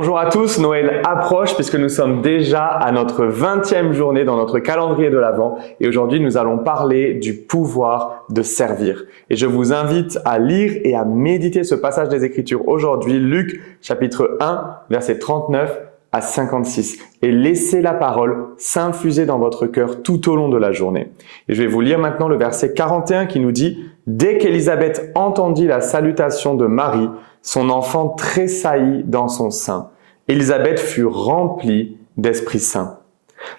Bonjour à tous, Noël approche puisque nous sommes déjà à notre 20e journée dans notre calendrier de l'Avent et aujourd'hui nous allons parler du pouvoir de servir. Et je vous invite à lire et à méditer ce passage des Écritures aujourd'hui, Luc chapitre 1, versets 39 à 56 et laissez la parole s'infuser dans votre cœur tout au long de la journée. Et je vais vous lire maintenant le verset 41 qui nous dit « Dès qu'Élisabeth entendit la salutation de Marie, son enfant tressaillit dans son sein. Élisabeth fut remplie d'Esprit Saint.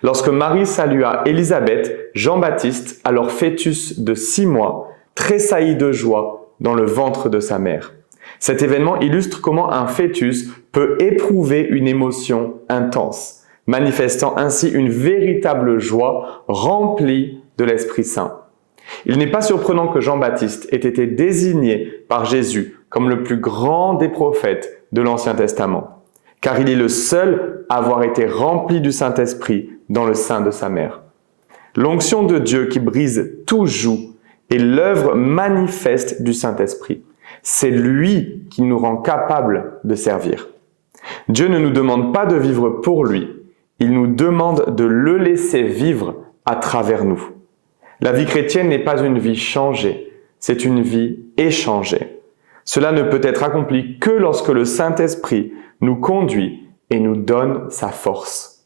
Lorsque Marie salua Élisabeth, Jean-Baptiste, alors fœtus de 6 mois, tressaillit de joie dans le ventre de sa mère. » Cet événement illustre comment un fœtus peut éprouver une émotion intense, manifestant ainsi une véritable joie remplie de l'Esprit Saint. Il n'est pas surprenant que Jean-Baptiste ait été désigné par Jésus comme le plus grand des prophètes de l'Ancien Testament, car il est le seul à avoir été rempli du Saint-Esprit dans le sein de sa mère. L'onction de Dieu qui brise tout joug est l'œuvre manifeste du Saint-Esprit. C'est lui qui nous rend capables de servir. Dieu ne nous demande pas de vivre pour lui, il nous demande de le laisser vivre à travers nous. La vie chrétienne n'est pas une vie changée, c'est une vie échangée. Cela ne peut être accompli que lorsque le Saint-Esprit nous conduit et nous donne sa force.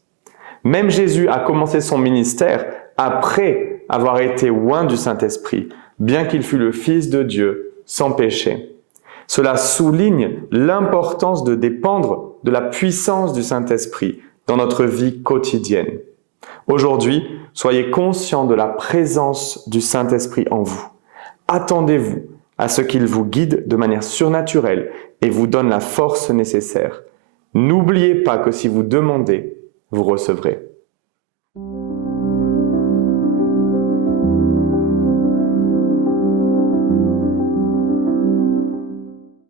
Même Jésus a commencé son ministère après avoir été oint du Saint-Esprit, bien qu'il fût le Fils de Dieu sans péché. Cela souligne l'importance de dépendre de la puissance du Saint-Esprit dans notre vie quotidienne. Aujourd'hui, soyez conscients de la présence du Saint-Esprit en vous. Attendez-vous à ce qu'il vous guide de manière surnaturelle et vous donne la force nécessaire. N'oubliez pas que si vous demandez, vous recevrez.